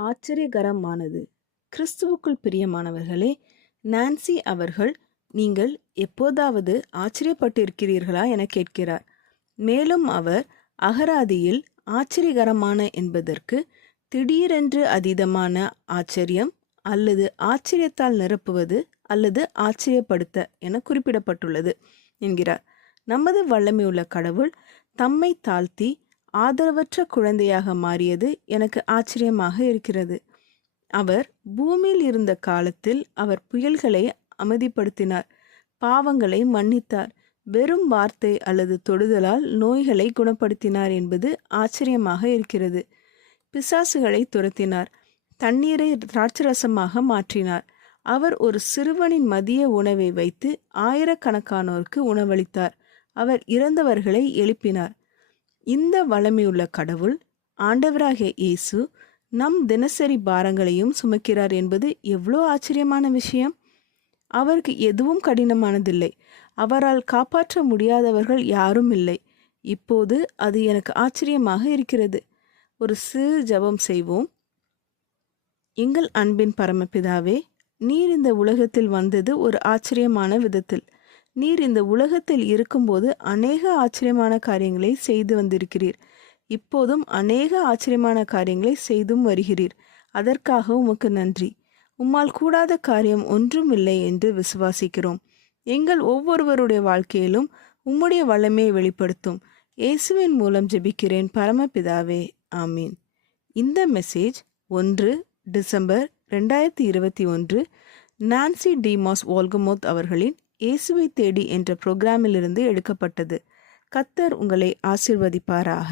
ஆச்சரியகரமானது. கிறிஸ்துவுக்குள் பிரியமானவர்களே நான்சி அவர்கள் நீங்கள் எப்போதாவது ஆச்சரியப்பட்டிருக்கிறீர்களா என கேட்கிறார். மேலும் அவர் அகராதியில் ஆச்சரியகரமான என்பதற்கு திடீரென்று அதீதமான ஆச்சரியம் அல்லது ஆச்சரியத்தால் நிரப்புவது அல்லது ஆச்சரியப்படுத்த என குறிப்பிடப்பட்டுள்ளது என்கிறார். நமது வல்லமையுள்ள கடவுள் தம்மை தாழ்த்தி ஆதரவற்ற குழந்தையாக மாறியது எனக்கு ஆச்சரியமாக இருக்கிறது. அவர் பூமியில் இருந்த காலத்தில் அவர் புயல்களை அமைதிப்படுத்தினார். பாவங்களை மன்னித்தார். வெறும் வார்த்தை அல்லது தொடுதலால் நோய்களை குணப்படுத்தினார் என்பது ஆச்சரியமாக இருக்கிறது. பிசாசுகளை துரத்தினார். தண்ணீரை திராட்சரசமாக மாற்றினார். அவர் ஒரு சிறுவனின் மதிய உணவை வைத்து ஆயிரக்கணக்கானோருக்கு உணவளித்தார். அவர் இறந்தவர்களை எழுப்பினார். இந்த வளமையுள்ள கடவுள் ஆண்டவராகிய இயேசு நம் தினசரி பாரங்களையும் சுமக்கிறார் என்பது எவ்வளோ ஆச்சரியமான விஷயம். அவருக்கு எதுவும் கடினமானதில்லை. அவரால் காப்பாற்ற முடியாதவர்கள் யாரும் இல்லை. இப்போது அது எனக்கு ஆச்சரியமாக இருக்கிறது. ஒரு சிறு ஜபம் செய்வோம். எங்கள் அன்பின் பரமபிதாவே நீர் இந்த உலகத்தில் வந்தது ஒரு ஆச்சரியமான விதத்தில். நீர் இந்த உலகத்தில் இருக்கும்போது அநேக ஆச்சரியமான காரியங்களை செய்து வந்திருக்கிறீர். இப்போதும் அநேக ஆச்சரியமான காரியங்களை செய்தும் வருகிறீர். அதற்காக உமக்கு நன்றி. உம்மால் கூடாத காரியம் ஒன்றும் இல்லை என்று விசுவாசிக்கிறோம். எங்கள் ஒவ்வொருவருடைய வாழ்க்கையிலும் உம்முடைய வல்லமையை வெளிப்படுத்தும். இயேசுவின் மூலம் ஜெபிக்கிறேன் பரமபிதாவே. ஆமீன். இந்த மெசேஜ் ஒன்று டிசம்பர் ரெண்டாயிரத்தி இருபத்தி ஒன்று நான்சி டிமாஸ் வால்கமோத் அவர்களின் இயேசுவை தேடி என்ற புரோகிராமிலிருந்து எடுக்கப்பட்டது. கத்தர் உங்களை ஆசிர்வதிப்பாராக.